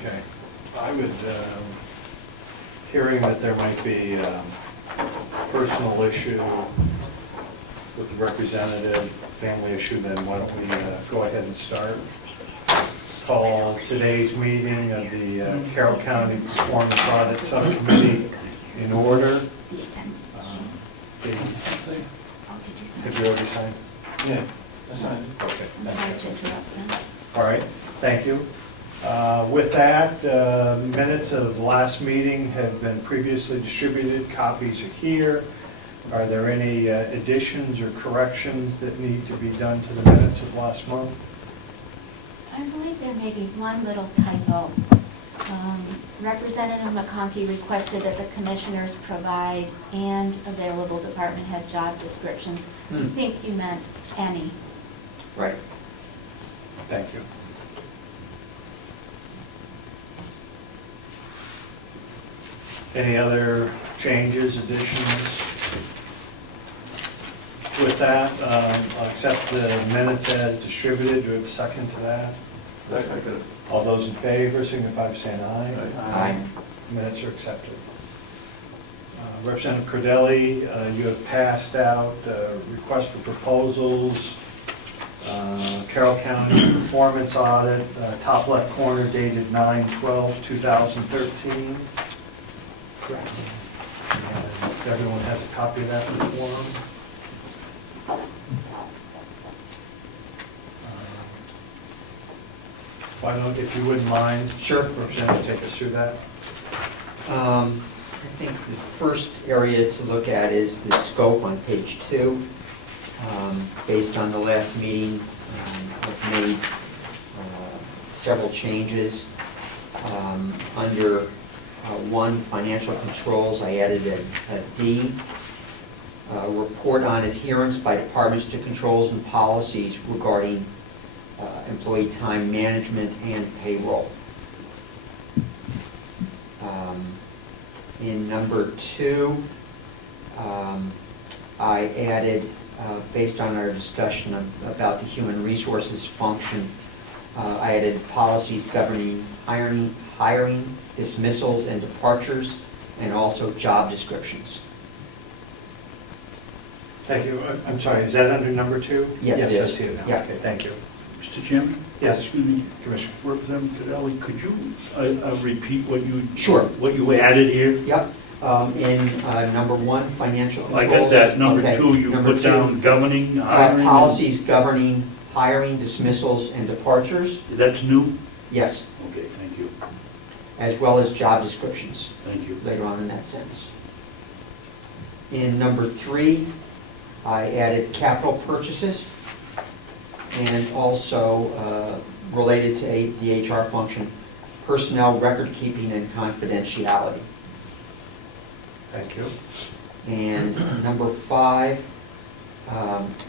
Okay. I would, hearing that there might be a personal issue with the representative, family issue, then why don't we go ahead and start? Call today's meeting of the Carroll County Performance Audit Subcommittee in order. Have you already signed? Yeah, I signed it. Okay. All right, thank you. With that, minutes of the last meeting have been previously distributed. Copies are here. Are there any additions or corrections that need to be done to the minutes of last month? I believe there may be one little typo. Representative McConkey requested that the commissioners provide and available department head job descriptions. I think you meant any. Right. Thank you. Any other changes, additions? With that, I'll accept the minutes as distributed. Do we have a second to that? Second. All those in favor signify by saying aye. Aye. Minutes are accepted. Representative Cordelli, you have passed out request for proposals, Carroll County Performance Audit, top left corner dated 9/12/2013. Correct. And everyone has a copy of that form. Why don't, if you wouldn't mind, Sure. Representative, take us through that. I think the first area to look at is the scope on page 2. Based on the last meeting, I've made several changes. Under 1, financial controls, I added a D. Report on adherence by departments to controls and policies regarding employee time management and payroll. In number 2, I added, based on our discussion about the human resources function, I added policies governing hiring, dismissals, and departures, and also job descriptions. Thank you. I'm sorry, is that under number 2? Yes, it Yes, I is. see it now. Yeah. Okay, thank you. Mr. Chairman? Yes. Excuse me, Commissioner. Representative Cordelli, could you repeat what you... Sure. What you added here? Yep. In number 1, financial controls. I got that. Number Okay. 2, you Number put 2, down governing, hiring... policies governing hiring, dismissals, and departures. That's new? Yes, Okay, thank you. as well as job descriptions Thank you. later on in that sentence. In number 3, I added capital purchases and also related to the HR function, personnel record keeping and confidentiality. Thank you. And number 5,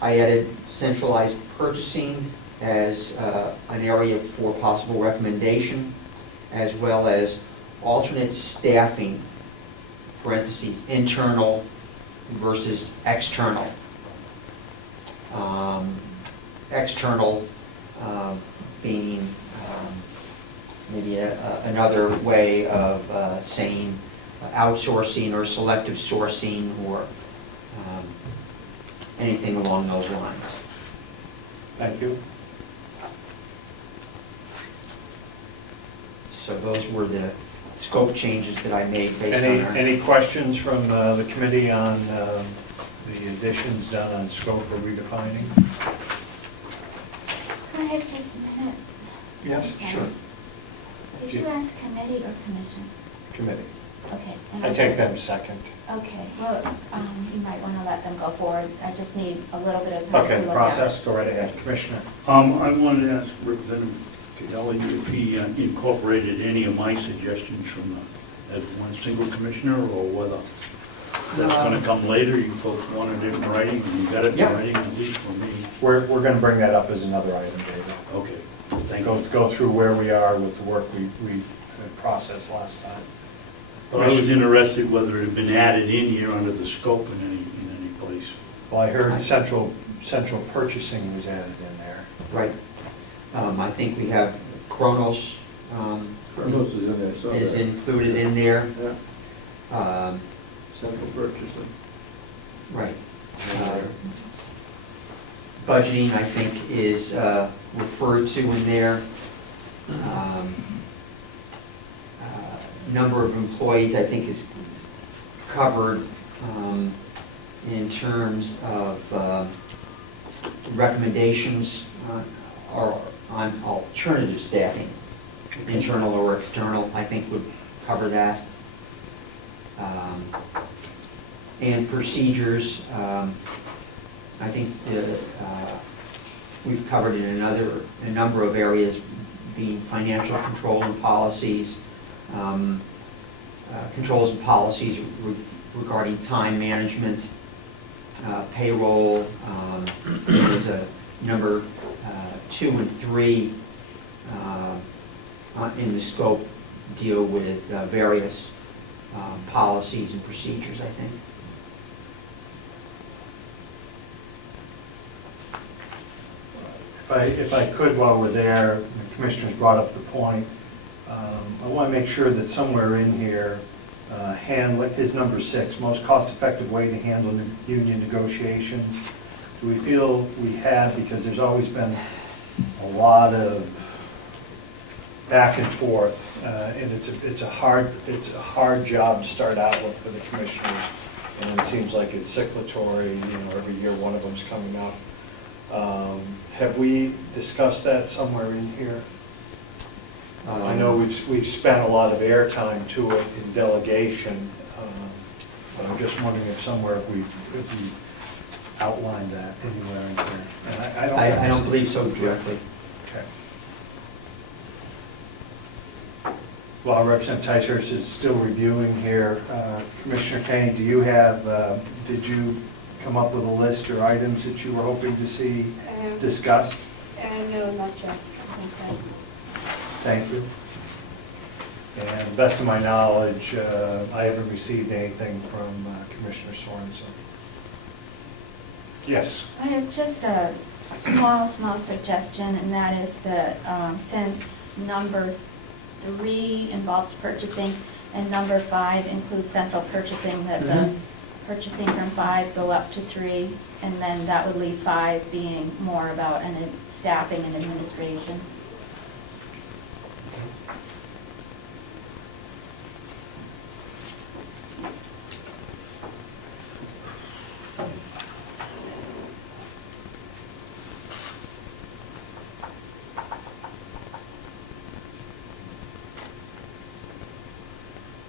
I added centralized purchasing as an area for possible recommendation, as well as alternate staffing, parentheses, internal versus external. External being maybe another way of saying outsourcing or selective sourcing or anything along those lines. Thank you. So those were the scope changes that I made based on our... Any questions from the committee on the additions done on scope or redefining? Could I have just a minute? Yes, sure. Did you ask committee or commission? Committee. Okay. and I take just- them second. Okay, well, you might want to let them go forward. I just need a little bit of time to Okay, look at process, it. go right ahead. Commissioner. I wanted to ask Representative Cordelli if he incorporated any of my suggestions from as one single commissioner, or whether that's going to come later. You folks wanted it in writing, and you got it in Yeah. writing, at least for me. We're going to bring that up as another item, David. Okay, thank you. Go through where we are with the work we processed last time. But I was interested whether it had been added in here under the scope in any place. Well, I heard central purchasing was added in there. Right. I think we have Kronos Carlos is in there, so. is included in there. Yeah, central purchasing. Right. Budgeting, I think, is referred to in there. Number of employees, I think, is covered in terms of recommendations or on alternative staffing, internal or external, I think would cover that. And procedures, I think we've covered in a number of areas, being financial control and policies, controls and policies regarding time management, payroll. There's a number 2 and 3 in the scope deal with various policies and procedures, I think. If I could, while we're there, the commissioners brought up the point, I want to make sure that somewhere in here, his number 6, most cost-effective way to handle union negotiations. Do we feel we have, because there's always been a lot of back and forth, and it's a hard job to start out with for the commissioners, and it seems like it's cyclatory, every year one of them's coming up. Have we discussed that somewhere in here? I know we've spent a lot of airtime to it in delegation, but I'm just wondering if somewhere if we outlined that anywhere in here. And I don't believe so directly. Okay. While Representative Ticehurst is still reviewing here, Commissioner Kane, do you have, did you come up with a list or items that you were hoping to see discussed? No, not yet. Thank you. And to the best of my knowledge, I haven't received anything from Commissioner Sorensen. Yes. I have just a small suggestion, and that is that since number 3 involves purchasing and number 5 includes central purchasing, that the purchasing from 5 go up to 3, and then that would leave 5 being more about staffing and administration.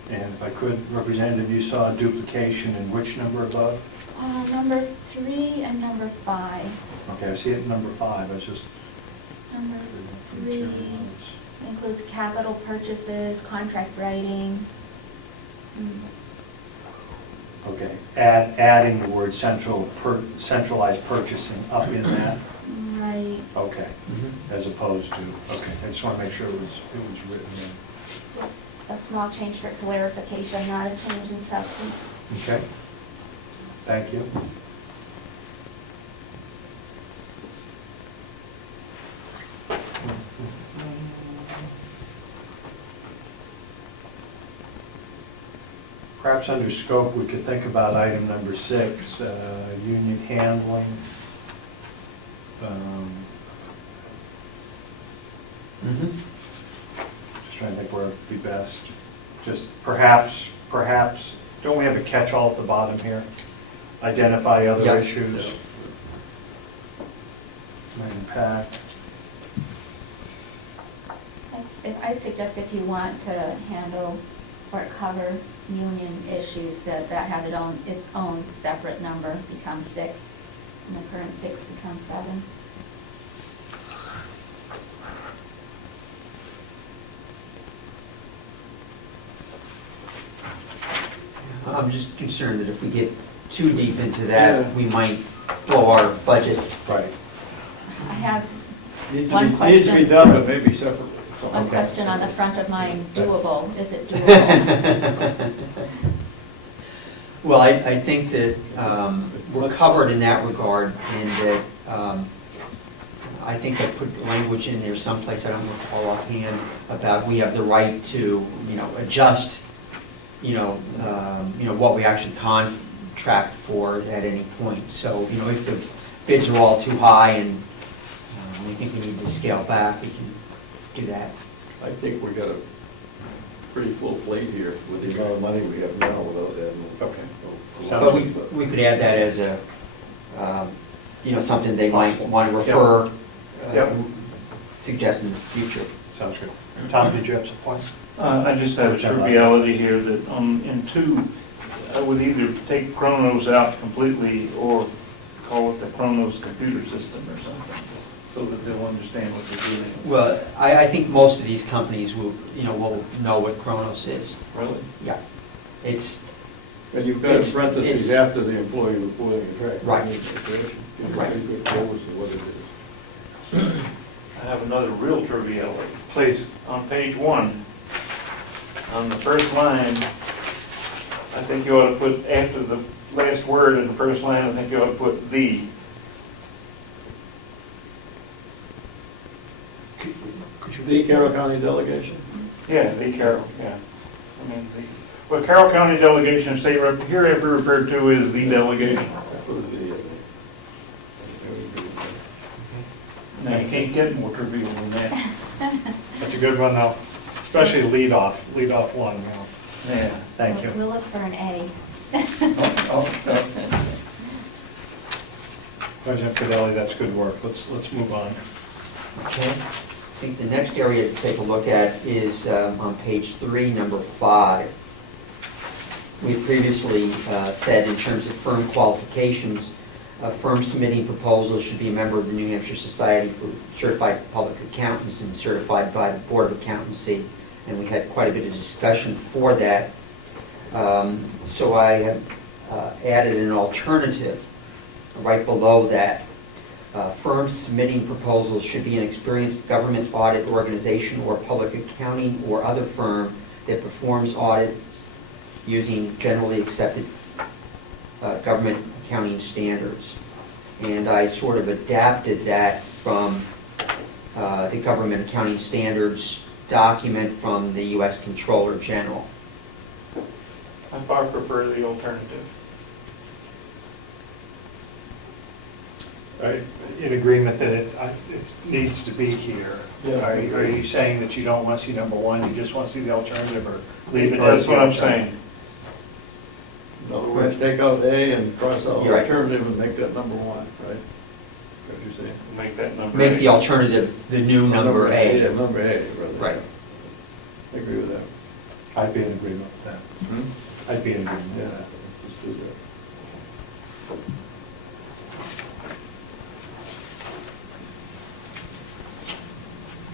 And if I could, Representative, you saw a duplication in which number above? Number 3 and number 5. Okay, I see it in number 5. I was just... Number 3 includes capital purchases, contract writing. Okay, adding the word centralized purchasing up in that? Right. Okay, as opposed to, okay, I just want to make sure it was written in. Just a small change for clarification, not a change in substance. Okay, thank you. Perhaps under scope, we could think about item number 6, union handling. Just trying to think where it would be best. Just perhaps, don't we have a catch-all at the bottom here? Identify other Yeah. issues. Impact. I'd suggest if you want to handle or cover union issues, that have its own separate number, becomes 6, and the current 6 becomes 7. I'm just concerned that if we get too deep into that, Yeah. we might blow our budget. Right. I have Needs One to be question. done, but maybe separately. So, one Okay. question on the front of mine, doable. Is it doable? Well, I think that we're covered in that regard, and that I think I put language in there someplace, I don't recall offhand, about we have the right to, adjust, what we actually contract for at any point. So, if the bids are all too high and we think we need to scale back, we can do that. I think we got a pretty full plate here with the amount of money we have now without adding. Okay. But we could add that as a, something they might want to refer, Yep. suggest in the future. Sounds good. Tom, did you have some points? I just have a triviality here that in 2, I would either take Chronos out completely or call it the Chronos computer system or something, just so that they'll understand what they're doing. Well, I think most of these companies will know what Kronos is. Really? Yeah. It's, And you've got It's- parentheses it's- after the employee reporting and tracking. Right. Gives Right. a good focus of what it is. I have another real triviality. Please. On page 1, on the first line, I think you ought to put, after the last word in the first line, I think you ought to put "the." Could you The Carroll County Delegation? Yeah, the Carroll, yeah. Well, Carroll County Delegation, state rep, hereafter referred to as the delegation. Put a the. Now, you can't get more trivial than that. That's a good one, though, especially lead off one, Yeah. Thank you. We'll look for an A. President Cordelli, that's good work. Let's move on. okay. I think the next area to take a look at is on page 3, number 5. We previously said in terms of firm qualifications, a firm submitting proposals should be a member of the New Hampshire Society for Certified Public Accountants and certified by the Board of Accountancy, and we had quite a bit of discussion for that. So I have added an alternative right below that. Firms submitting proposals should be an experienced government audit organization or public accounting or other firm that performs audits using generally accepted government accounting standards. And I sort of adapted that from the government accounting standards document from the U.S. Comptroller General. I far prefer the alternative. In agreement that it needs to be here. Yeah. Are you saying that you don't want to see number 1, you just want to see the alternative, or leave it as That's the what I'm alternative? saying. In other words, take out A and cross out You're right. alternative and make that number 1, right? What you're saying? Make that number. Make the 8. alternative the new number A. Yeah, number A, rather. Right. I agree with that. I'd be in agreement with that. I'd be in agreement Yeah, with that. let's do that.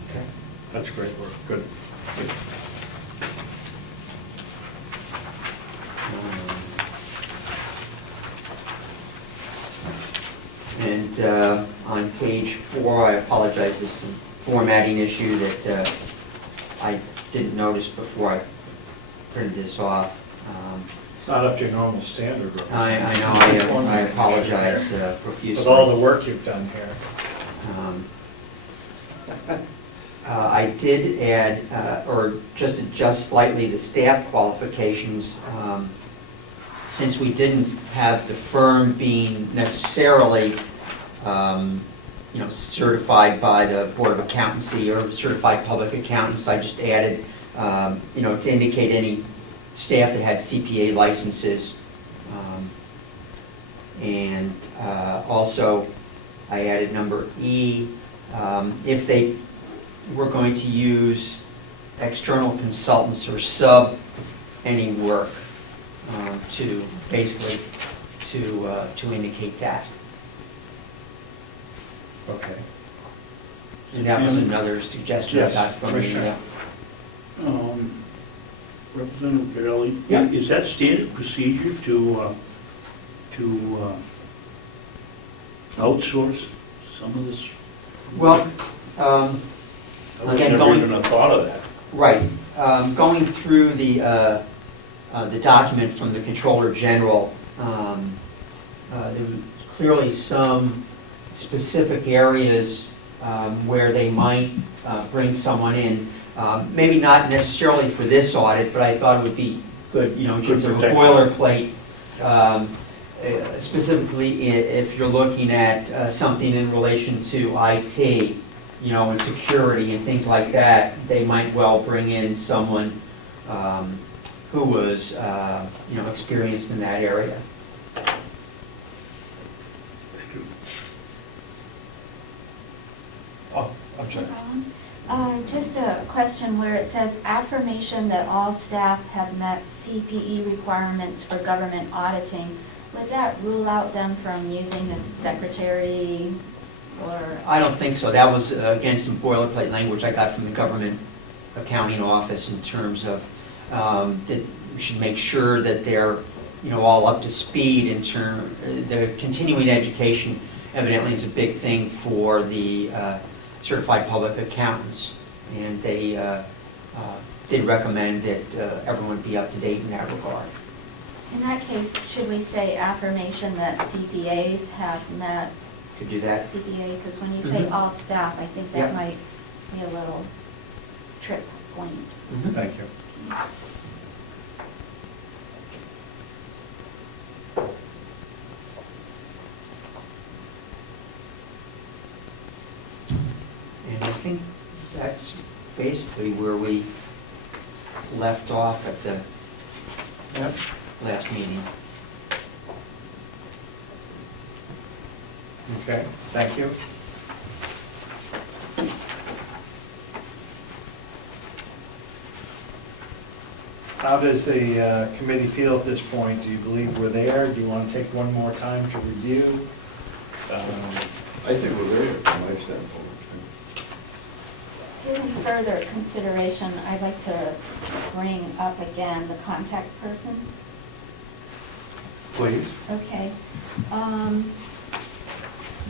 Okay. That's great work, good. And on page 4, I apologize, there's some formatting issue that I didn't notice before I printed this off. It's not up to your normal standard, Rose. I know, I apologize profusely. With all the work you've done here. I did add, or just adjust slightly the staff qualifications, since we didn't have the firm being necessarily, certified by the Board of Accountancy or certified public accountants. I just added, to indicate any staff that had CPA licenses. And also, I added number E, if they were going to use external consultants or sub any work, to basically to indicate that. Okay. And that was another suggestion I Yes, got from Commissioner. Representative Cordelli? Yeah. Is that standard procedure to outsource some of this? Well, I was again, never going- even a thought of that. right, going through the document from the Comptroller General, there were clearly some specific areas where they might bring someone in, maybe not necessarily for this audit, but I thought it would be good, in terms of a boilerplate, specifically if you're looking at something in relation to IT, and security and things like that, they might well bring in someone who was, experienced in that area. Oh, I'm sorry. Just a question where it says affirmation that all staff have met CPE requirements for government auditing. Would that rule out them from using the secretary or? I don't think so. That was, again, some boilerplate language I got from the government accounting office in terms of that we should make sure that they're, all up to speed in the continuing education evidently is a big thing for the certified public accountants, and they did recommend that everyone be up to date in that regard. In that case, should we say affirmation that CPAs have met Could do that. CPA? Because when you say Mhm. all staff, I think that Yeah. might be a little trick point. Thank you. And I think that's basically where we left off at the last meeting. Okay, thank you. How does the committee feel at this point? Do you believe we're there? Do you want to take one more time to review? I think we're there from my standpoint. Given further consideration, I'd like to bring up again the contact person. Please. Okay.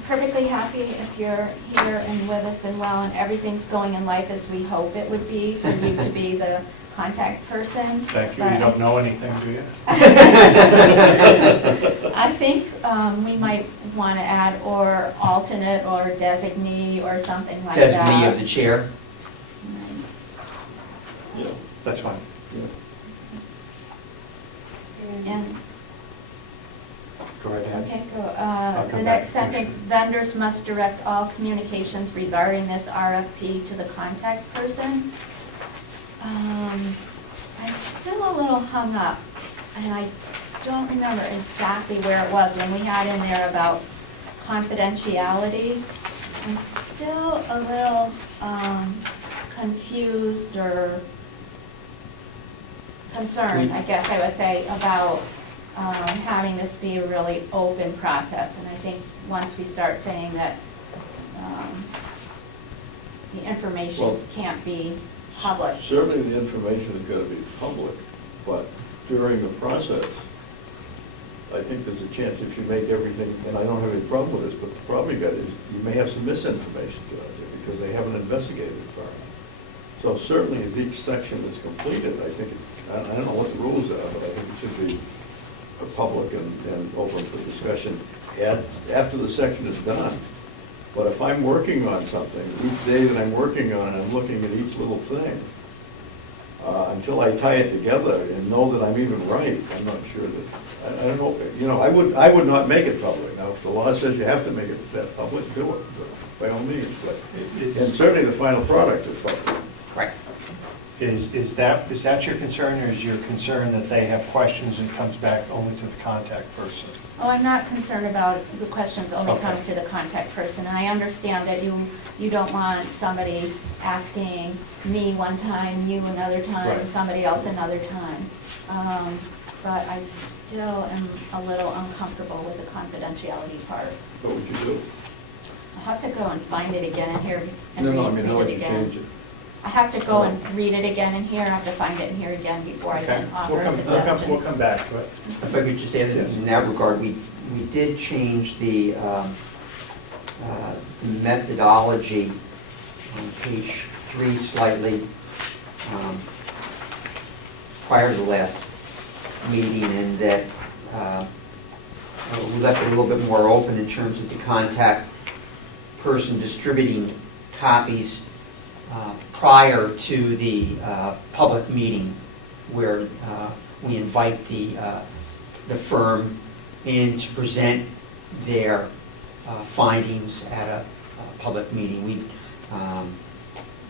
Perfectly happy if you're here and with us and well and everything's going in life as we hope it would be for you to be the contact person. Thank you. But You don't know anything, do you? I think we might want to add or alternate or designee or something like that. Designee of the chair. Yeah. That's fine. And Go right ahead. okay, go. I'll The come next back. sentence, vendors must direct all communications regarding this RFP to the contact person. I'm still a little hung up, and I don't remember exactly where it was when we had in there about confidentiality. I'm still a little confused or concerned, I guess I would say, about having this be a really open process. And I think once we start saying that the information Well, can't be public. Certainly the information is going to be public, but during the process, I think there's a chance if you make everything, and I don't have any problem with this, but the problem you got is you may have some misinformation out there because they haven't investigated it far enough. So certainly as each section is completed, I think, I don't know what the rules are, but I think it should be public and open for discussion after the section is done. But if I'm working on something, each day that I'm working on it, I'm looking at each little thing. Until I tie it together and know that I'm even right, I'm not sure that, I don't know, I would not make it public. Now, if the law says you have to make it that public, do it, by all means. But and certainly the final product is public. Right. Is that your concern, or is your concern that they have questions and it comes back only to the contact person? Oh, I'm not concerned about the questions only Okay. coming to the contact person. And I understand that you don't want somebody asking me one time, you another time, Right. somebody else another time. But I still am a little uncomfortable with the confidentiality part. What would you do? I'll have to go and find it again and hear and No, read I mean, how read would it you again. change it? I have to go and read it again in here. I have to find it in here again before I Okay. can offer We'll a come suggestion. back to it. If I could just add, Yes. in that regard, we did change the methodology on page 3 slightly prior to the last meeting, and that we left it a little bit more open in terms of the contact person distributing copies prior to the public meeting where we invite the firm in to present their findings at a public meeting. We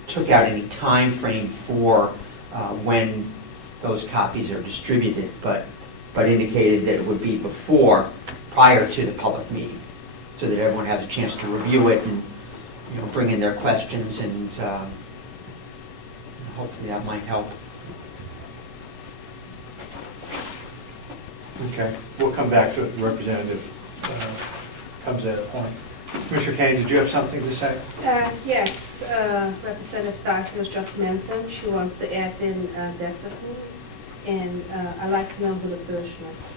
took out any time frame for when those copies are distributed, but indicated that it would be prior to the public meeting, so that everyone has a chance to review it and, bring in their questions, and hopefully that might help. Okay, we'll come back to it. The representative comes at a point. Commissioner Kane, did you have something to say? Yes, Representative Ticehurst just mentioned she wants to add in designate, and I'd like to know who the person is.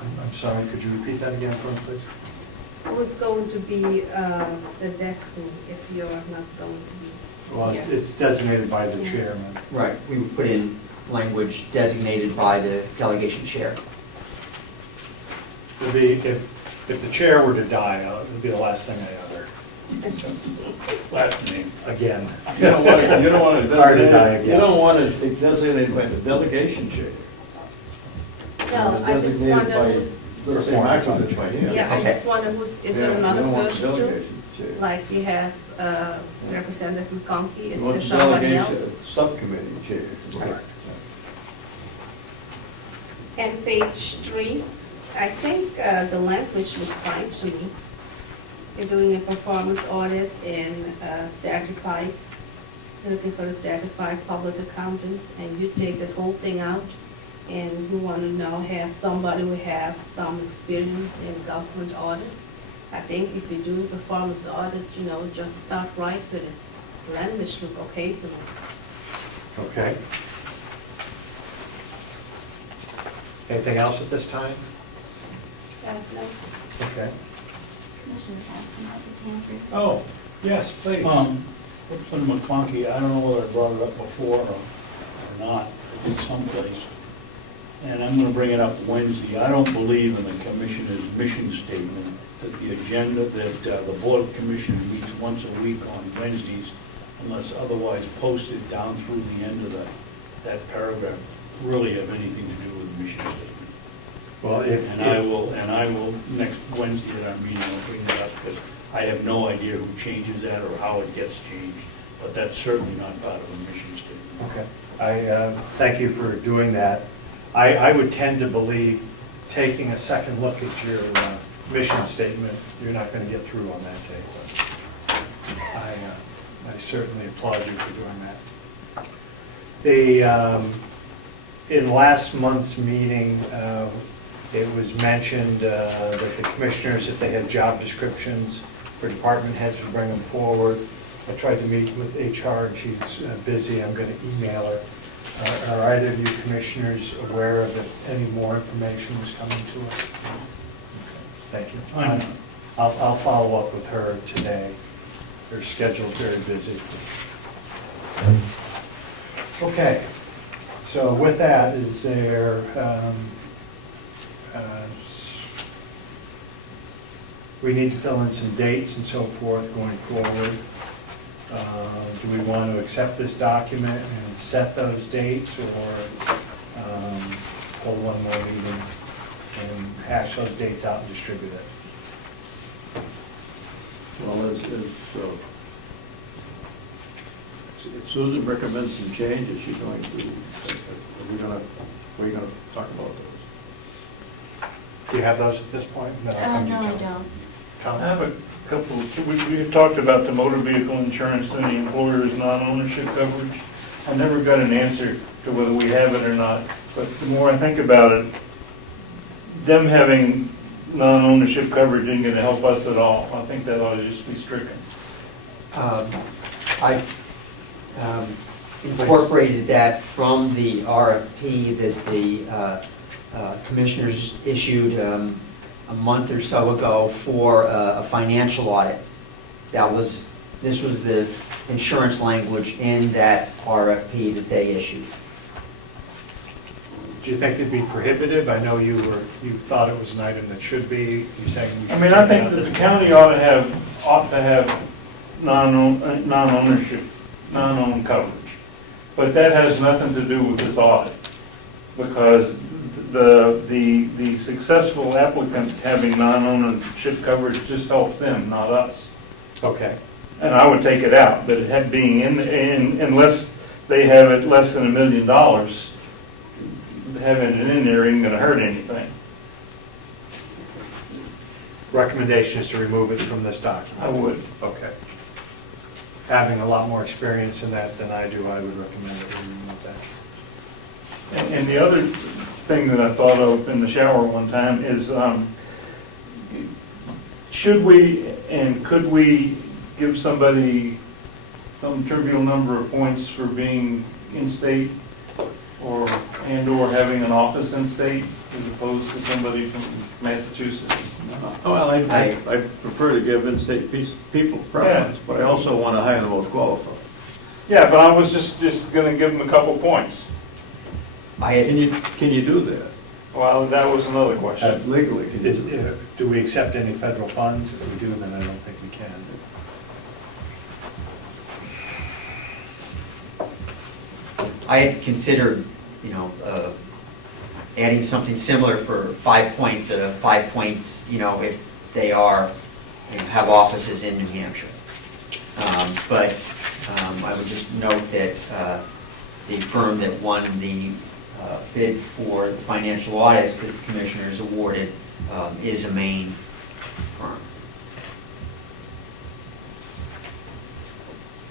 I'm sorry, could you repeat that again for me, please? Who's going to be the designate if you're not going to be? Well, here? it's designated by the chairman. Right, we would put in language designated by the delegation chair. It'll be, if the chair were to die, it'll be the last thing I utter. Last name. Again. You don't want it, you don't want it Hard to die designated, again. you don't want it designated by the delegation chair. No, I just Designated wonder by- who's, Let's say Maxwell's by him. yeah, I Okay. just wonder who's, is Yeah, there you another don't want the person too? delegation chair. Like you have Representative McConkey, You is want there the somebody delegation else? Subcommittee chair. Correct. And page 3, I think the language looked fine to me. You're doing a performance audit and certified, you're looking for a certified public accountants, and you take that whole thing out, and you want to know, have somebody who have some experience in government audit. I think if you do a performance audit, just start right with it. Language look okay to me. Okay. Anything else at this time? No? Okay. Commissioner Paxson has his hand raised. Oh, yes, please. Representative McConkey, I don't know whether I brought it up before or not, it's someplace. And I'm gonna bring it up Wednesday. I don't believe in the commissioner's mission statement that the agenda, that the Board of Commissioners meets once a week on Wednesdays unless otherwise posted down through the end of that paragraph, really have anything to do with the mission statement. Well, And I will, next Wednesday at our meeting, I'll bring that up, because I have no idea who changes that or how it gets changed, but that's certainly not part of the mission statement. Okay. I thank you for doing that. I would tend to believe, taking a second look at your mission statement, you're not going to get through on that day. But I certainly applaud you for doing that. In last month's meeting, it was mentioned that the commissioners, if they had job descriptions for department heads, would bring them forward. I tried to meet with HR and she's busy. I'm going to email her. Are either of you commissioners aware of if any more information was coming to us? Thank you. I'm not. I'll follow up with her today. Her schedule's very busy. Okay, so with that, is there, we need to fill in some dates and so forth going forward. Do we want to accept this document and set those dates, or hold one more meeting and hash those dates out and distribute it? Well, if Susan recommends some changes, she's going to, we're going to talk about those. Do you have those at this point? No, I don't. Tom? I have a couple, we talked about the motor vehicle insurance and the employer's non-ownership coverage. I never got an answer to whether we have it or not, but the more I think about it, them having non-ownership coverage isn't gonna help us at all. I think that ought to just be stricken. I incorporated that from the RFP that the commissioners issued a month or so ago for a financial audit. This was the insurance language in that RFP that they issued. Do you think it'd be prohibitive? I know you thought it was an item that should be. You're saying we should I mean, I take it think out that this the county ought to have non-ownership, non-owned coverage. But that has nothing to do with this audit, because the successful applicant having non-ownership coverage just helps them, not us. Okay. And I would take it out, that it had being in, unless they have it less than $1 million, having it in there ain't gonna hurt anything. Recommendation is to remove it from this document. I would. Okay. Having a lot more experience in that than I do, I would recommend that we remove that. And the other thing that I thought of in the shower one time is, should we and could we give somebody some trivial number of points for being in-state or having an office in-state as opposed to somebody from Massachusetts? Well, I prefer to give in-state people preference, but I also want to hire the most qualified. Yeah, but I was just gonna give them a couple points. Can you do that? Well, that was another question. Legally, can you do that? Do we accept any federal funds? If we do, then I don't think we can. I had considered, adding something similar for 5 points, 5 points, if they are, have offices in New Hampshire. But I would just note that the firm that won the bid for the financial audits that the commissioners awarded is a Maine firm.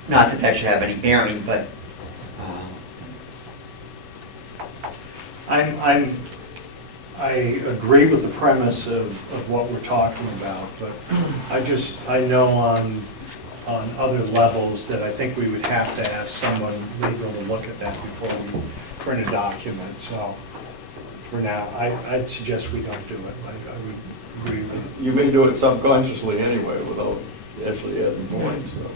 Not that that should have any bearing, but I agree with the premise of what we're talking about, but I know on other levels that I think we would have to have someone legal to look at that before we print a document. So for now, I'd suggest we don't do it. I would agree with You may do it subconsciously anyway without actually adding points. So.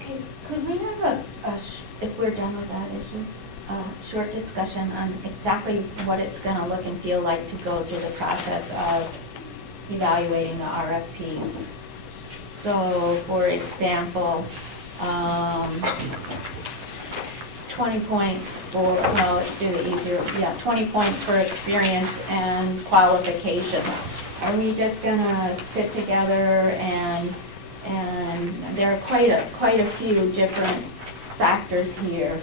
Okay, could we have if we're done with that issue, a short discussion on exactly what it's going to look and feel like to go through the process of evaluating the RFPs? So, for example, 20 points for, no, let's do the easier, 20 points for experience and qualifications. Are we just going to sit together and there are quite a few different factors here.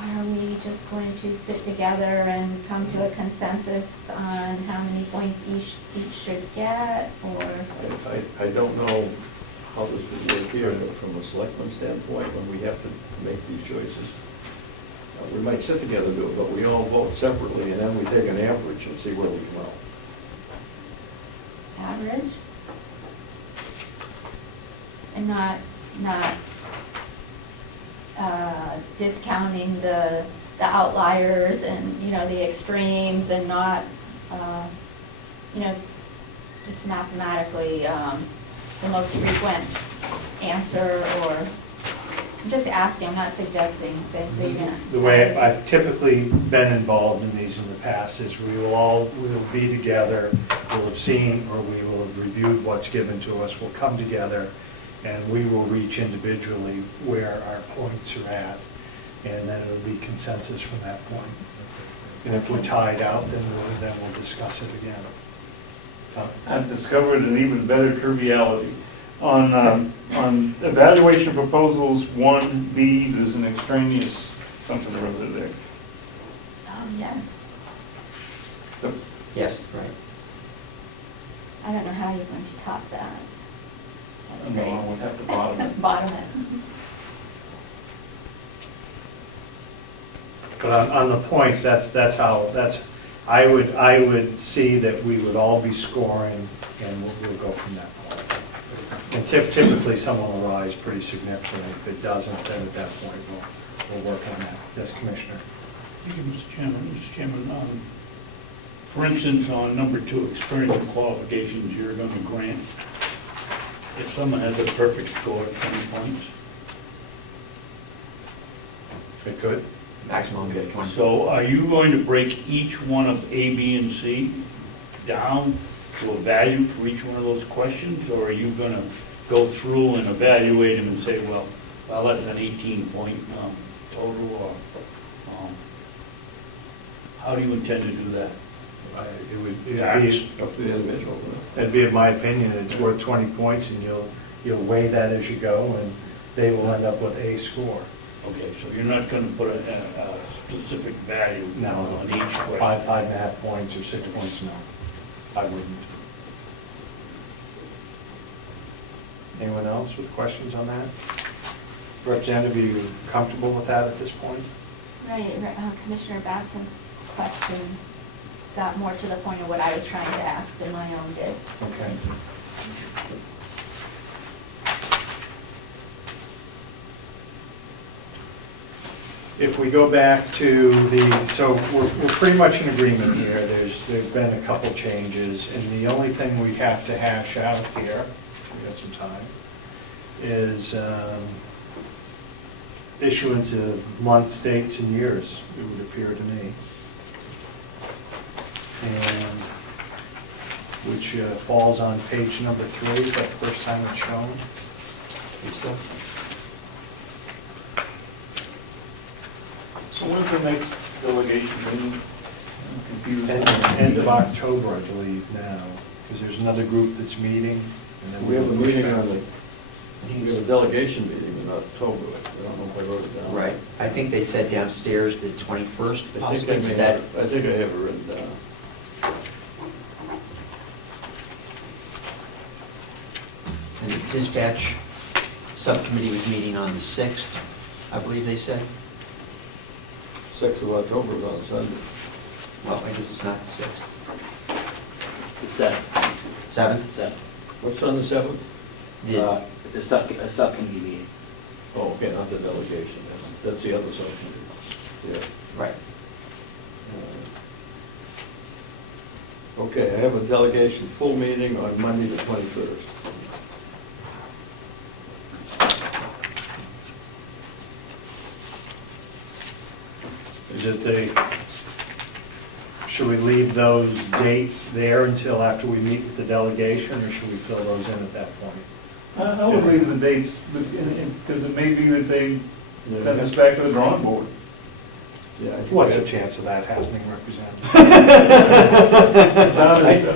Are we just going to sit together and come to a consensus on how many points each should get, or? I don't know how this would work here, but from a selectman standpoint, when we have to make these choices, we might sit together and do it, but we all vote separately, and then we take an average and see where we come out. Average? And not discounting the outliers and, the extremes, and not, just mathematically the most frequent answer, or, I'm just asking, I'm not suggesting things that you're gonna. The way I've typically been involved in these in the past is we will be together, we'll have seen or we will have reviewed what's given to us, we'll come together, and we will reach individually where our points are at, and then it'll be consensus from that point. And if we're tied out, then we'll discuss it again. I've discovered an even better triviality. On evaluation proposals 1B, there's an extraneous something or other there. Oh, yes. yes, right. I don't know how you're going to top that. That's No, great. I would have to bottom it. Bottom it. But on the points, I would see that we would all be scoring, and we'll go from that point. And typically, someone will rise pretty significantly. If it doesn't, then at that point, we'll work on that. Yes, Commissioner? Thank you, Mr. Chairman, for instance, on number 2, experience and qualifications, you're going to grant, if someone has a perfect score, 20 points. It could. Maximum get 20. So are you going to break each one of A, B, and C down to a value for each one of those questions? Or are you gonna go through and evaluate them and say, well, that's an 18-point total, or how do you intend to do that? It'd be, Up to the individual. it'd be, in my opinion, it's worth 20 points, and you'll weigh that as you go, and they will end up with a score. Okay, so you're not gonna put a specific value No, on each question? 5.5 points, or 6 points, no, I wouldn't. Anyone else with questions on that? Representative, are you comfortable with that at this point? Right, Commissioner Babson's question got more to the point of what I was trying to ask than my own did. Okay. If we go back to so we're pretty much in agreement here. There's been a couple changes, and the only thing we have to hash out here, we got some time, is issuance of months, dates, and years, it would appear to me. And which falls on page number 3, is that the first time it's shown? So, So when's the next delegation meeting? I'm confused. End of October, I believe, now, because there's another group that's meeting. And then We have a we'll push meeting back. on the, we have a delegation meeting in October. I don't know if I wrote it down. right, I think they said downstairs the 21st, but I this think I week's may that, have, I think I have it written down. and the dispatch subcommittee was meeting on the 6th, I believe they said. 6th of October is on Sunday. Well, I guess it's not the 6th. It's the 7th. 7th? What's on the 7th? Yeah. The subcommittee meeting. Oh, okay, not the delegation. That's the other subcommittee. Yeah. Right. Okay, I have a delegation full meeting on Monday the 21st. Is it should we leave those dates there until after we meet with the delegation, or should we fill those in at that point? I would leave the dates, because it may be that they send us back to the drawing board. Yeah, I think What's the that- chance of that happening, Representative?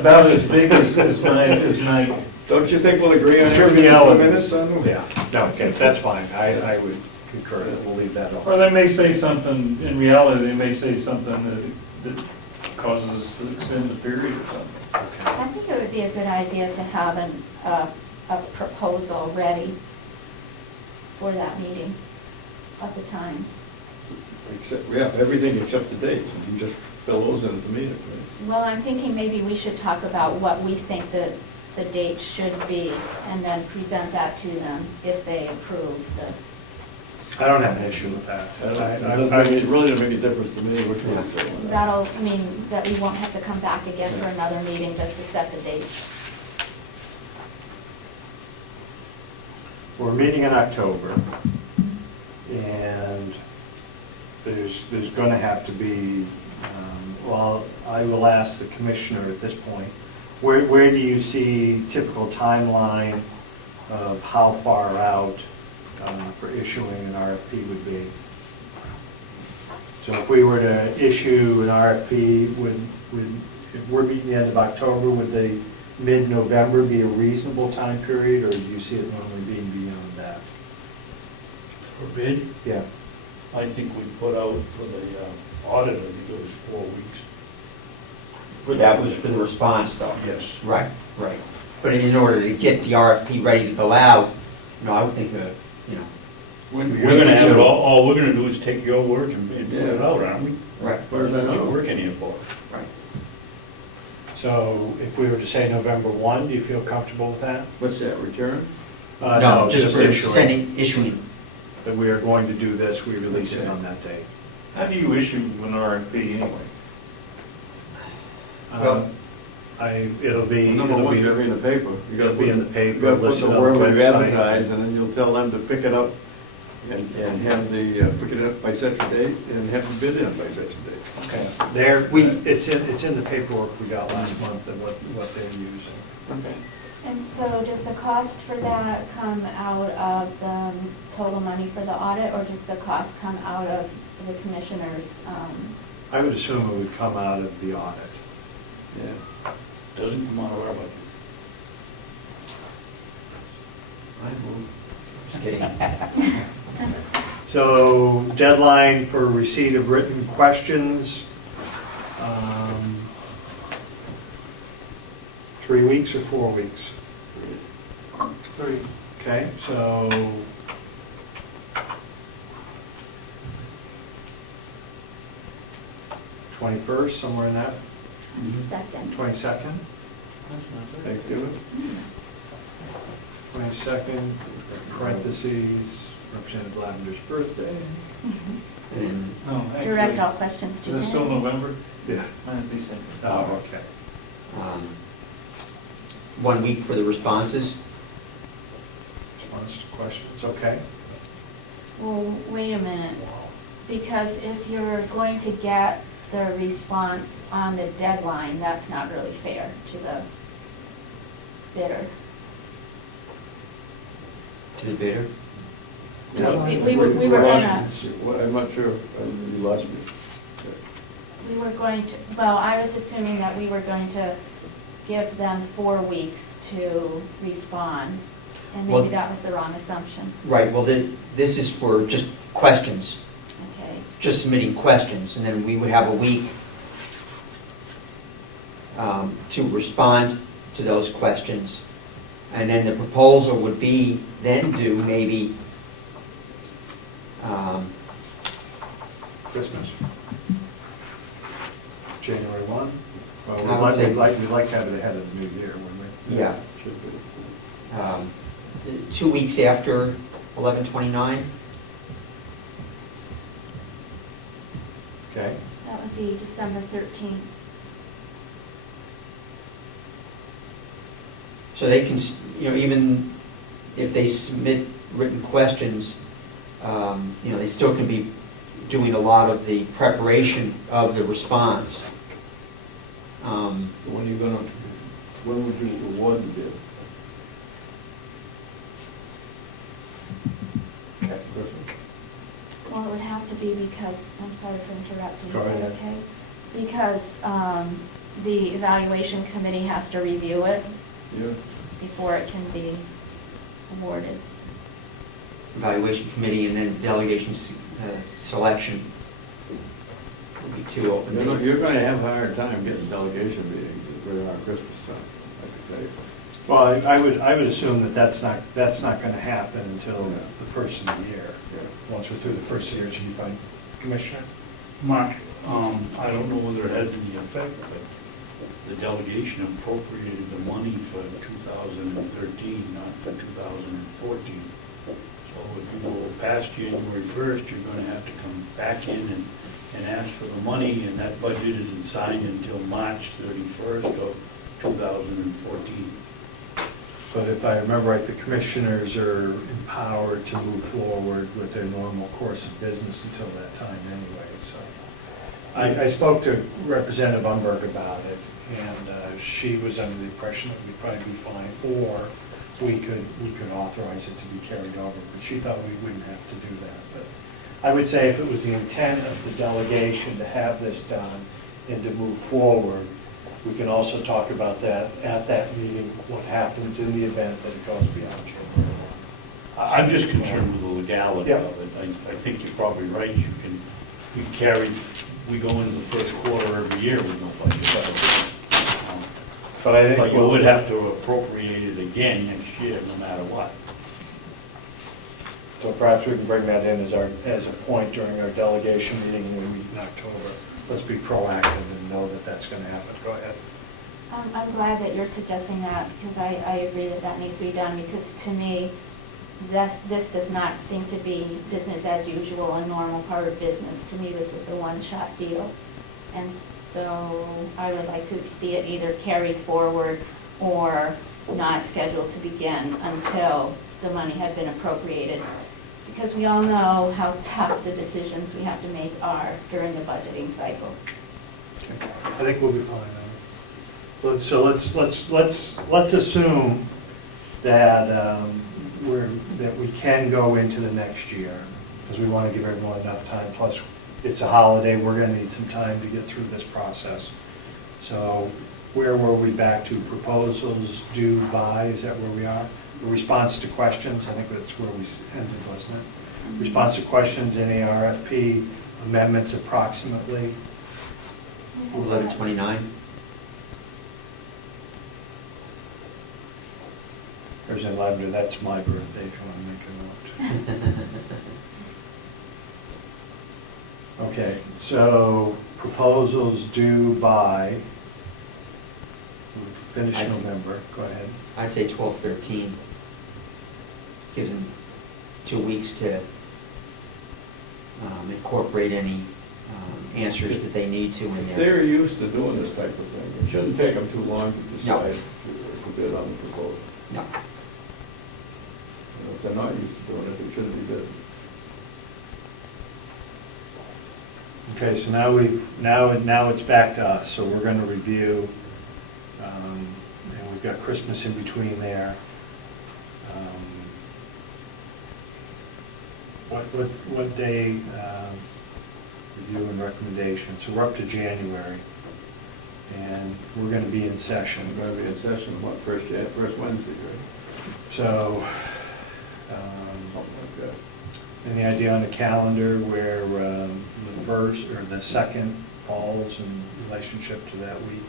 About as big as my, Don't you think we'll agree on everything in 2 Triviality. minutes on? Yeah, no, okay, that's fine. I would concur that we'll leave that or on. they may say something, in reality, they may say something that causes us to extend the period or something. Okay. I think it would be a good idea to have a proposal ready for that meeting of the times. Except, yeah, everything except the dates, and you just fill those in at the meeting, right? Well, I'm thinking maybe we should talk about what we think the date should be, and then present that to them if they approve the. I don't have an issue with that. It really doesn't make a difference to me which one. fill in. That'll mean that we won't have to come back again for another meeting just to set the date. We're meeting in October, and there's going to have to be, well, I will ask the commissioner at this point, where do you see typical timeline of how far out for issuing an RFP would be? So if we were to issue an RFP, if we're meeting the end of October, would the mid-November be a reasonable time period, or do you see it normally being beyond that? For bid, Yeah. I think we put out for the audit, I think it was 4 weeks. That was for the response, though. Yes. Right, right. But in order to get the RFP ready to go out, I would think, We're gonna have it, all we're gonna do is take your work and put it Yeah. out, aren't we? Right. Where's that What are you on? working here for? Right. So if we were to say November 1, do you feel comfortable with that? What's that, return? No, just for issuing. issuing. That we are going to do this, we release it on that date. How do you issue an RFP anyway? Well- It'll be. Number one, it's gotta be in the paper. You gotta It'll be in the paper, You gotta put listed the on word the we've website. advertised, and then you'll tell them to pick it up And have the, pick it up by such a date, and have the bid in by such a date. Okay. It's in the paperwork we got last month of what they're using. Okay. And so does the cost for that come out of the total money for the audit, or does the cost come out of the commissioner's? I would assume it would come out of the audit. Yeah. Doesn't come out of our budget. I move. Okay. So deadline for receipt of written questions, 3 weeks or 4 weeks? 3. Okay, so '21st, somewhere in that, Second. 22nd? Thanksgiving? 22nd, parentheses, Representative Lavender's birthday. And No, Direct all actually, questions to is it still him. November? Yeah. Mine is December. Oh, okay. 1 week for the responses. Response to questions, okay. Well, wait a minute, because if you're going to get the response on the deadline, that's not really fair to the bidder. To the bidder. We were gonna, Well, I'm not sure, you lost me. we were going to, well, I was assuming that we were going to give them 4 weeks to respond, and Well- maybe that was the wrong assumption. Right, well, this is for just questions, Okay, just submitting questions, and then we would have a week to respond to those questions. And then the proposal would be then due maybe, Christmas. January 1? I would Well, say- we'd like to have it ahead of the new year, wouldn't we? yeah, Should be. 2 weeks after 11/29. Okay. that would be December 13th. So they can, even if they submit written questions, they still can be doing a lot of the preparation of the response. When would you award the bid? Okay. Well, it would have to be because, I'm sorry for interrupting, Go is that ahead. okay? Because the evaluation committee has to review it Yeah. before it can be awarded. Evaluation committee and then delegation selection would be 2 open days. You're gonna have a hard time getting delegation meetings during our Christmas time, I can tell you. Well, I would assume that that's not going to happen until the first of the year. Yeah. Once we're through the first year, should you find, Commissioner? Mark, I don't know whether it has any effect, but the delegation appropriated the money for 2013, not for 2014. So if you go past January 1st, you're going to have to come back in and ask for the money, and that budget isn't signed until March 31st of 2014. But if I remember right, the commissioners are empowered to move forward with their normal course of business until that time anyway, so. I spoke to Representative Umberg about it, and she was under the impression that we'd probably be fine, or we could authorize it to be carried over, but she thought we wouldn't have to do that. But I would say if it was the intent of the delegation to have this done and to move forward, we can also talk about that at that meeting, what happens in the event that it goes beyond January 1. I'm just concerned with the legality Yeah. of it. I think you're probably right. We go into the first quarter every year with no budget. But I think. But you would have to appropriate it again next year, no matter what. So perhaps we can bring that in as a point during our delegation meeting when we meet in October. Let's be proactive and know that that's going to happen. Go ahead. I'm glad that you're suggesting that, because I agree that that needs to be done, because to me, this does not seem to be business as usual, a normal part of business. To me, this was a one-shot deal. And so I would like to see it either carried forward or not scheduled to begin until the money had been appropriated. because we all know how tough the decisions we have to make are during the budgeting cycle. I think we'll be fine. So let's assume that that we can go into the next year, because we want to give everyone enough time, plus it's a holiday, we're going to need some time to get through this process. So where were we back to? Proposals due by, is that where we are? Response to questions, I think that's where we ended, wasn't it? Response to questions, any RFP, amendments approximately. 11/29. There's in Lavender, that's my birthday, if you want to make a note. Okay, so proposals due by, finish November, go ahead. I'd say 12/13. Gives them 2 weeks to incorporate any answers that they need to in If there. they're used to doing this type of thing, it shouldn't take them too long to No. decide to bid on the proposal. No. You know, if they're not used to doing it, they shouldn't be bidding. Okay, so now it's back to us, so we're going to review, and we've got Christmas in between there. What day, review and recommendation, so we're up to January, and we're going to be in session. We're going to be in session, what, first Wednesday, right? So, Something like that. any idea on the calendar where the first or the second falls in relationship to that week?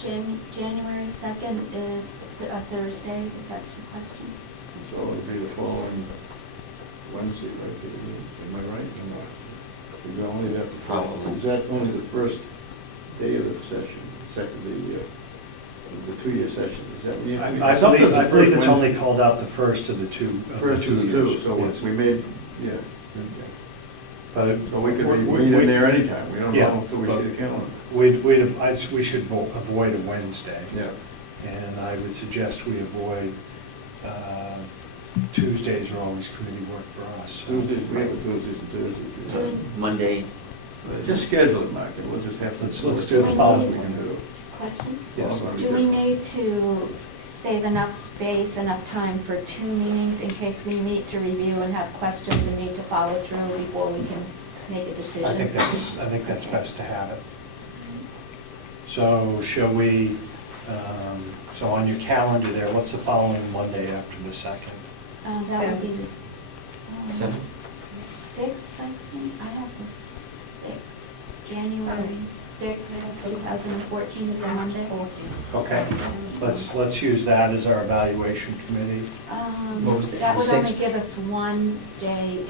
January 2nd is a Thursday, if that's your question. So it would be the following Wednesday, right? Am I right? Is that only that, Probably. is that only the first day of the session, second, the 2-year session? Is that when you? I believe it's only called out the first of the two. First of the two, years. so Yes. we made, yeah. But So we could we- meet in there anytime, we don't Yeah, know until we but see the calendar. we should avoid a Wednesday. Yeah. And I would suggest we avoid, Tuesdays are always committee work for us. Tuesdays, we have a Tuesdays and Thursdays. Monday. Just schedule it, Mark, and we'll just have to. Let's do it the following We can do. Question? Yes. Do we need to save enough space, enough time for 2 meetings in case we meet to review and have questions and need to follow through before we can make a decision? I think that's best to have it. So shall we, so on your calendar there, what's the following Monday after the 2nd? That would be the 7th? 6th, I think. I have the 6th. January 6th, 2014 is a Monday. Okay, let's use that as our evaluation committee. What was it, That the would only 6th? give us one day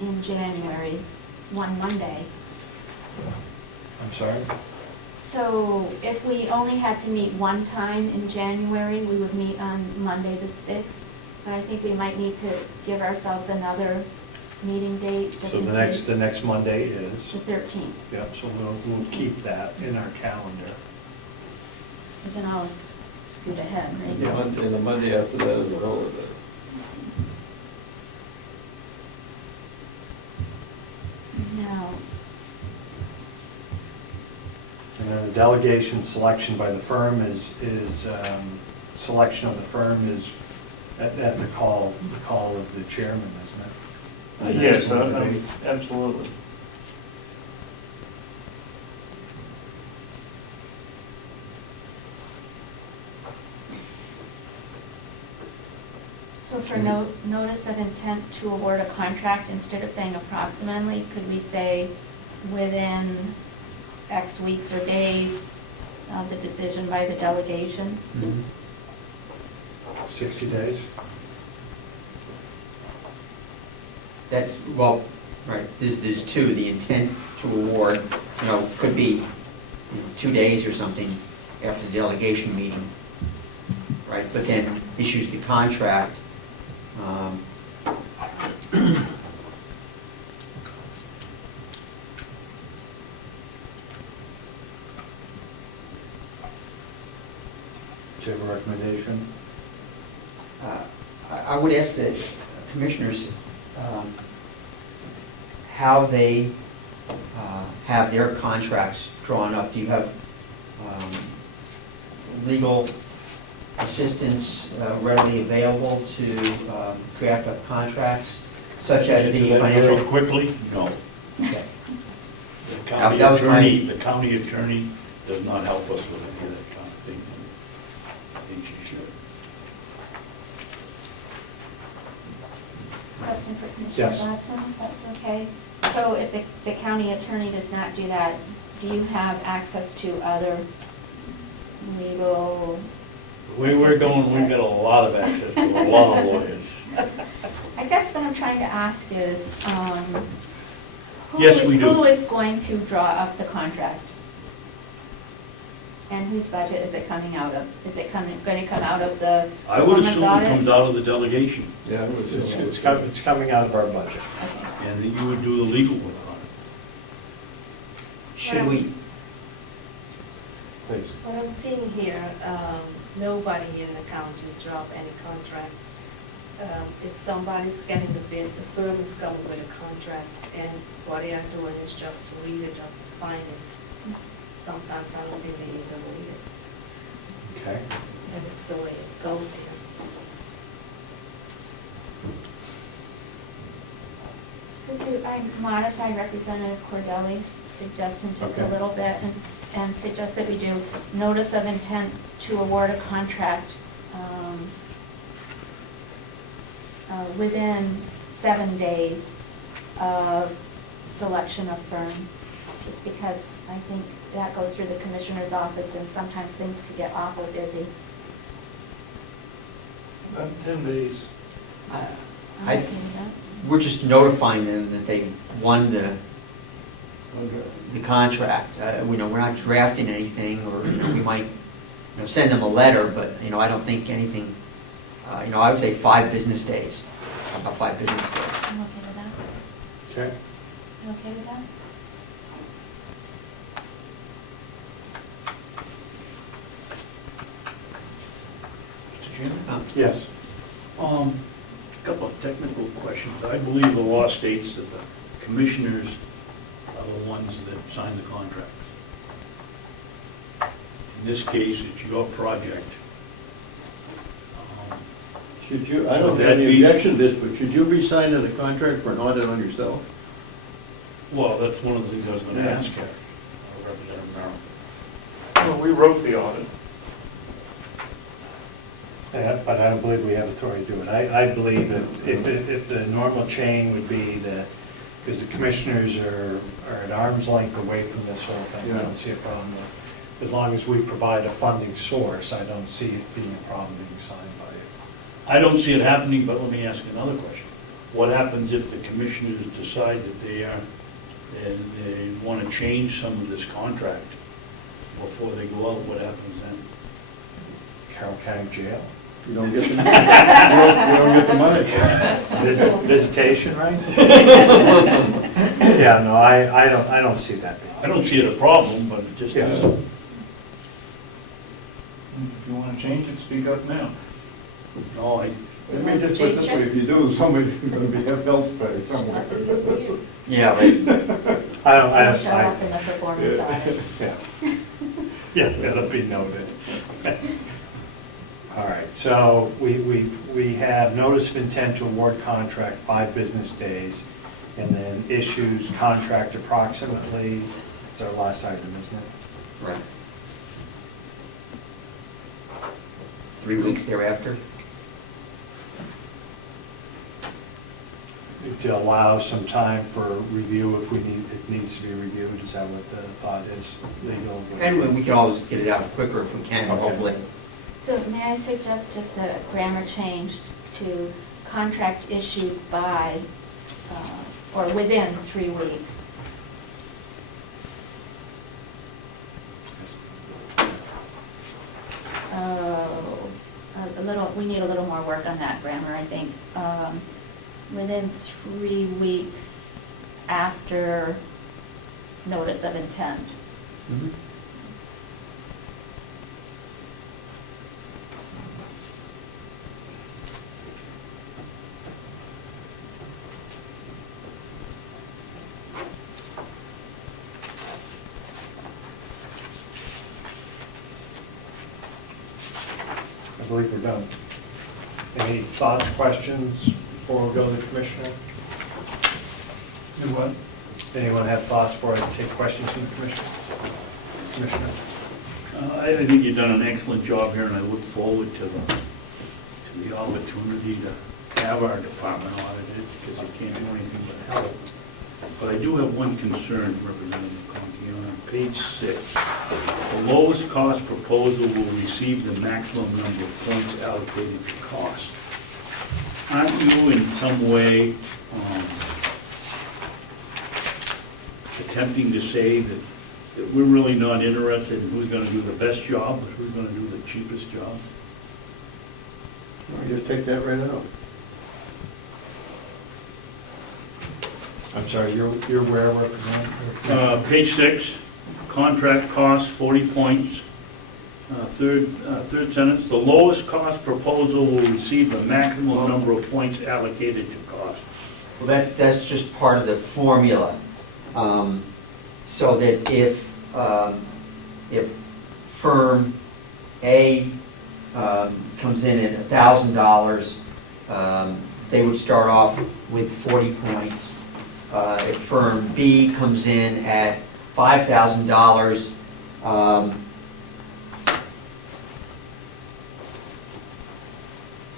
in January, one Monday. I'm sorry? So if we only had to meet one time in January, we would meet on Monday the 6th. But I think we might need to give ourselves another meeting date. just So in the case. next Monday is, The 13th. yep, so we'll keep that in our calendar. We can always scoot ahead, And right? the Monday after that is a holiday. Now, And then the delegation selection by the firm is selection of the firm is at the call of the chairman, isn't it? Yes, That's what it would be. absolutely. so for notice of intent to award a contract, instead of saying approximately, could we say within X weeks or days, the decision by the delegation? 60 days? That's, well, right, there's 2, the intent to award, could be 2 days or something after the delegation meeting, right? But then issues the contract. Do you have a recommendation? I would ask that commissioners, how they have their contracts drawn up. Do you have legal assistance readily available to draft up contracts, such as the Answer that financial? very quickly, no. Okay. The county That was my- attorney, the county attorney does not help us with any of that kind of thing. I think she should. Question for Commissioner Yes. Watson, if that's okay. So if the county attorney does not do that, do you have access to other legal? The way we're going, we've got a lot of access to a lot of lawyers. I guess what I'm trying to ask is, Yes, we do. who is going to draw up the contract? And whose budget is it coming out of? Is it going to come out of the I would performance assume it audit? comes out of the delegation, Yeah, it was. It's coming out of our budget. Okay. and that you would do the legal work on it. Should we, Please. What I'm seeing here, nobody in the county drop any contract. If somebody's getting the bid, the firm is coming with a contract, and what they are doing is just read it or sign it. Sometimes I don't think they even read it, Okay. and it's the way it goes here. Could I modify Representative Cordelli's suggestion just a Okay. little bit and suggest that we do notice of intent to award a contract within 7 days of selection of firm, just because I think that goes through the commissioner's office and sometimes things could get awful busy. About 10 days. I'm I- okay with that. we're just notifying them that they won the contract. We're not drafting anything, or, we might, send them a letter, but, I don't think anything, I would say 5 business days, about 5 business days. I'm okay with that. Okay. You okay with that? Mr. Chairman? Yes. Couple of technical questions. I believe the law states that the commissioners are the ones that sign the contract. In this case, it's your project. Should you, I don't Would have that any be- objection to this, but should you be signing a contract for an audit on yourself? Well, that's one of the things I was going to Yeah. ask her, Representative Merrow. Well, we wrote the audit. Yeah, but I don't believe we have authority to do it. I believe if the normal chain would be that, because the commissioners are at arm's length away from this whole thing, I Yeah. don't see a problem with, as long as we provide a funding source, I don't see it being a problem being signed by you. I don't see it happening, but let me ask another question. What happens if the commissioners decide that they want to change some of this contract before they go out? What happens then? Carroll County Jail. You don't get the, you don't get the money. Visitation rights? Yeah, no, I don't see that being. I don't see it a problem, but it just Yeah. is. If you want to change it, speak up now. No, Let me just put it this way, if you do, somebody's going to be held by somewhere. Yeah, but It'll show up in the performance audit. Yeah. Yeah, that'll be noted. All right, so we have notice of intent to award contract 5 business days, and then issues contract approximately, it's our last item, isn't it? right. 3 weeks thereafter? To allow some time for review if it needs to be reviewed, is that what the thought is, legal? And we can always get it out quicker if we can, Okay. hopefully. So may I suggest just a grammar change to contract issued by, or within 3 weeks? We need a little more work on that grammar, I think. Within 3 weeks after notice of intent. Mhm. believe we're done. Any thoughts, questions before we go to the commissioner? Do what? Anyone have thoughts before I take questions from the commissioner? Commissioner? I think you've done an excellent job here, and I look forward to the opportunity to have our department audited, because it can't do anything but help. But I do have one concern, Representative McConkey, on page 6. The lowest cost proposal will receive the maximum number of points allocated to cost. Aren't you in some way attempting to say that we're really not interested in who's gonna do the best job, but who's gonna do the cheapest job? You just take that right out. I'm sorry, you're where, Representative? Page 6, contract cost, 40 points. Third sentence, the lowest cost proposal will receive the maximum number of points allocated to cost. Well, that's just part of the formula. So that if firm A comes in at $1,000, they would start off with 40 points. If firm B comes in at $5,000,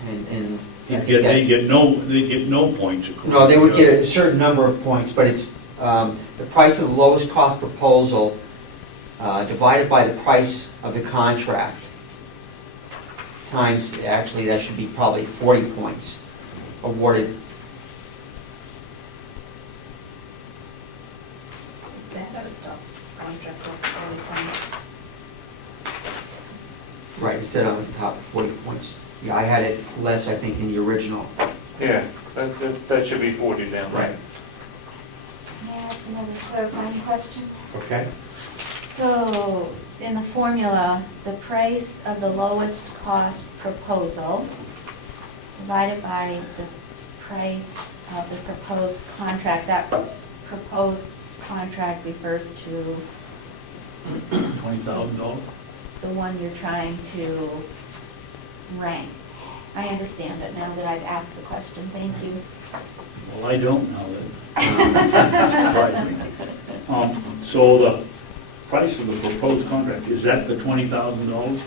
and I think They get no points. no, they would get a certain number of points, but it's the price of the lowest cost proposal divided by the price of the contract times, actually, that should be probably 40 points awarded. Is that at the top? Contract cost 40 points. Right, instead of on the top, 40 points. Yeah, I had it less, I think, in the original. Yeah, that should be 40 down. Right. May I ask another clarifying question? Okay. So, in the formula, the price of the lowest cost proposal divided by the price of the proposed contract, that proposed contract refers to $20,000? the one you're trying to rank. I understand it now that I've asked the question. Thank you. Well, I don't know that. Surprised me. So the price of the proposed contract, is that the $20,000?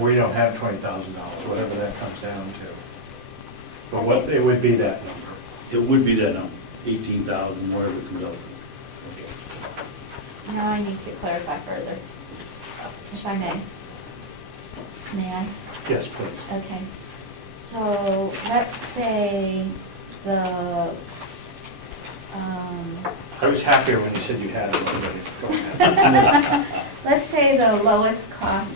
We don't have $20,000, whatever that comes down to. But what, it would be that number. It would be that number, 18,000, whatever it comes out. Okay. Now I need to clarify further, if I may. May I? Yes, please. Okay. So let's say the, I was happier when you said you had it already. Go ahead. let's say the lowest cost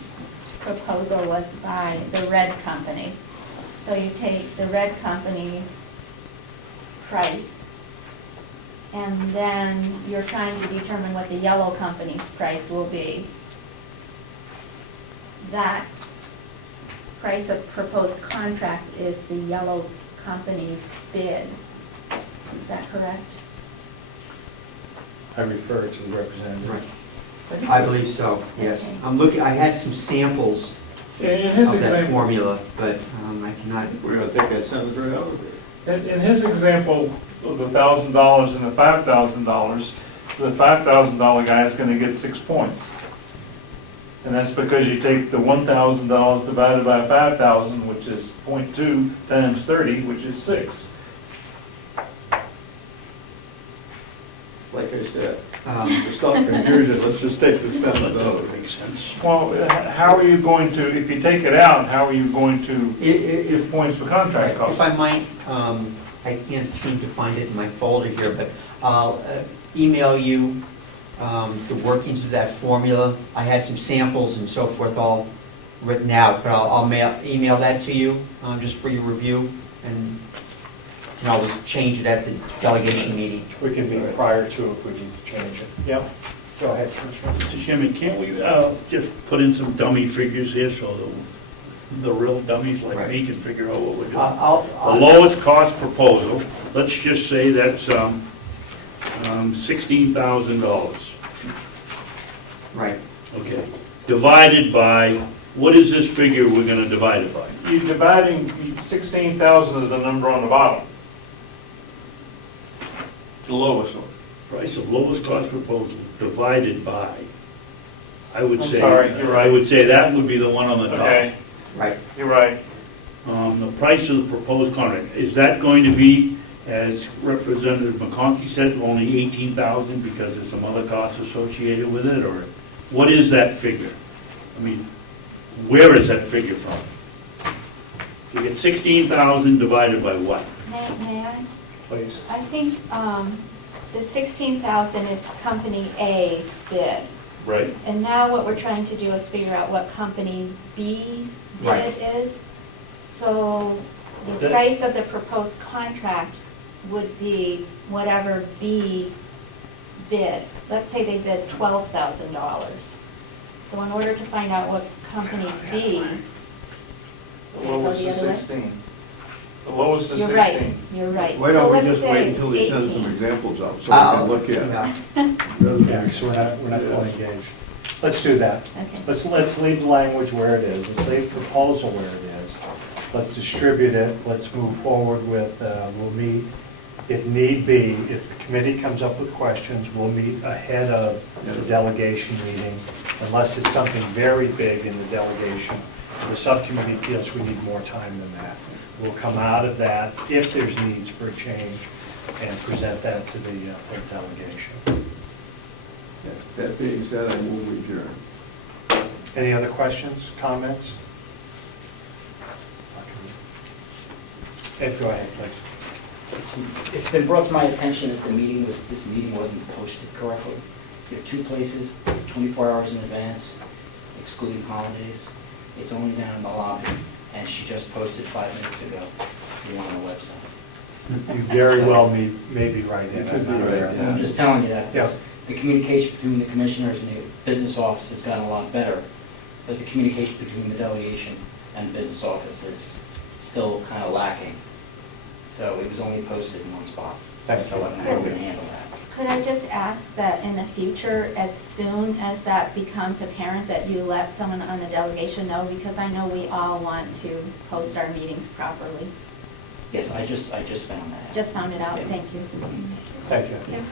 proposal was by the red company. So you take the red company's price, and then you're trying to determine what the yellow company's price will be. That price of proposed contract is the yellow company's bid. Is that correct? I refer to the representative. Right. I believe so, yes. Okay. I'm looking, I had some samples In his of that example, formula, but I cannot, We're gonna take that sentence right out of there. in his example of the $1,000 and the $5,000, the $5,000 guy is gonna get 6 points. And that's because you take the $1,000 divided by 5,000, which is 0.2 times 30, which is 6. Like I said, um, to stop confusion, let's just take the sentence out of it. Makes sense. Well, how are you going to, if you take it out, how are you going to give points for contract if costs? I might, I can't seem to find it in my folder here, but I'll email you the workings of that formula. I had some samples and so forth all written out, but I'll email that to you just for your review, and you can always change it at the delegation meeting. We can meet prior to if we need to change it. Yep. Go ahead, Commissioner. Mr. Chairman, can't we just put in some dummy figures here so the real dummies like me can figure out what we're doing? The lowest cost proposal, let's just say that's $16,000. Right. Okay. Divided by what is this figure we're gonna divide it by? You're dividing, 16,000 is the number on the bottom. The lowest one. Price of lowest cost proposal divided by, I would I'm say. sorry, you're right. I would say that would be the one on the top. Okay, Right. you're right. The price of the proposed contract, is that going to be, as Representative McConkey said, only 18,000 because there's some other costs associated with it, or what is that figure? I mean, where is that figure from? You get 16,000 divided by what? May I? Please. I think the 16,000 is Company A's bid. Right. And now what we're trying to do is figure out what Company B's Right. bid is. So the That- price of the proposed contract would be whatever B bid. Let's say they bid $12,000. So in order to find out what Company B, The lowest is 16. The lowest is you're 16. right, you're right. Why don't we So just let's wait say until he it's sends some 18. examples out so we can look at it? Yeah, so we're not fully engaged. Let's do that. Okay. Let's leave the language where it is, let's leave proposal where it is. Let's distribute it, let's move forward with, we'll meet, if need be, if the committee comes up with questions, we'll meet ahead of the delegation meeting, unless it's something very big in the delegation. The subcommittee feels we need more time than that. We'll come out of that, if there's needs for a change, and present that to the full delegation. That being said, I move adjourn. Any other questions, comments? Ed, go ahead, please. It's been brought to my attention that this meeting wasn't posted correctly. There are two places, 24 hours in advance, excluding holidays. It's only down in the lobby, and she just posted 5 minutes ago. The one on the website. You very well may be right, Ed. I'm not aware of I'm that. just telling you that. because Yeah. The communication between the commissioners and the business office has gotten a lot better, but the communication between the delegation and the business office is still kind of lacking. So it was only posted in one spot. Thank you. So I don't know how we're going to handle that. Could I just ask that in the future, as soon as that becomes apparent, that you let someone on the delegation know? Because I know we all want to post our meetings properly. Yes, I just found that. Just found it out, Yeah. thank you. Thank you. Can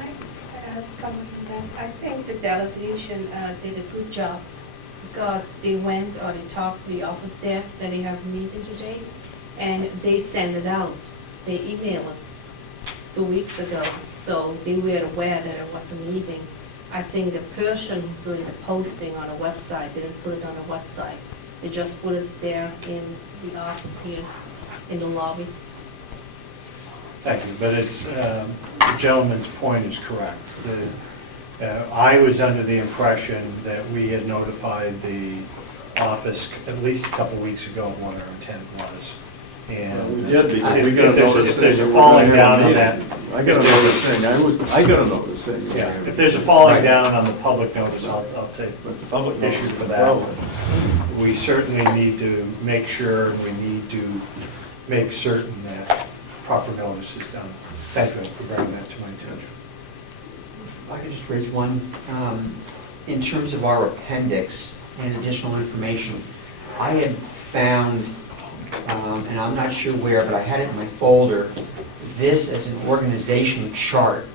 I comment on that? I think the delegation did a good job because they went or they talked to the office staff that they have a meeting today, and they sent it out. They emailed it 2 weeks ago, so they were aware that there was a meeting. I think the person who's doing the posting on the website didn't put it on the website. They just put it there in the office here in the lobby. Thank you, but it's, the gentleman's point is correct. I was under the impression that we had notified the office at least a couple weeks ago of what our intent was. And We did, because we got a if there's notice. if there's a saying falling we're gonna down on have a that, meeting. I got a notice saying, I got a notice saying. yeah, if there's a falling Right. down on the public notice, I'll take But the public knows issue it's for a that. problem. We certainly need to make sure, we need to make certain that proper notice is done. Thank you for bringing that to my attention. I could just raise one. In terms of our appendix and additional information, I had found, and I'm not sure where, but I had it in my folder, this as an organization chart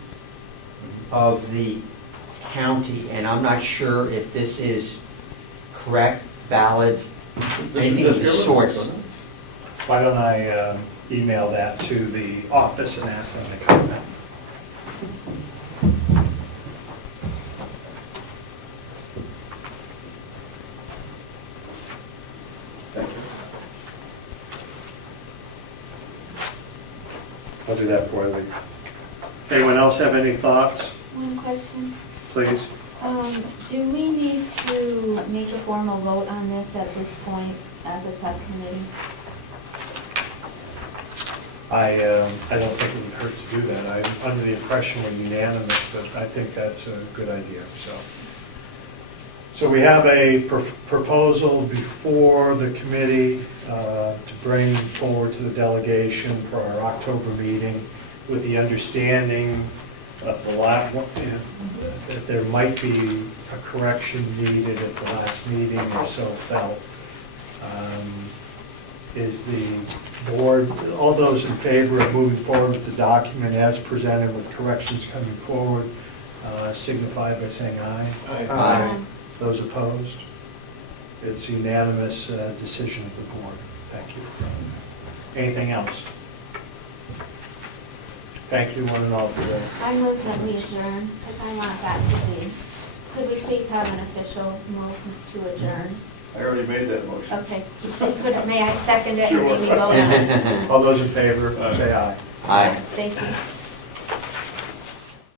of the county, and I'm not sure if this is correct, valid, anything of the sorts. Why don't I email that to the office and ask them to comment? Thank you. I'll do that for you. Anyone else have any thoughts, One question. please? Do we need to make a formal vote on this at this point as a subcommittee? I don't think it would hurt to do that. I'm under the impression we're unanimous, but I think that's a good idea, so. So we have a proposal before the committee to bring forward to the delegation for our October meeting with the understanding of the that there might be a correction needed at the last meeting or so felt. Is the board, all those in favor of moving forward with the document as presented with corrections coming forward, signify by saying aye. Aye. Those opposed? It's a unanimous decision of the board. Thank you. Anything else? Thank you one and all for that. I move that we adjourn, because I want that to be, could we please have an official move to adjourn? I already made that motion. Okay, may I second it and maybe vote on it? All those in favor, say aye. Aye. Thank you.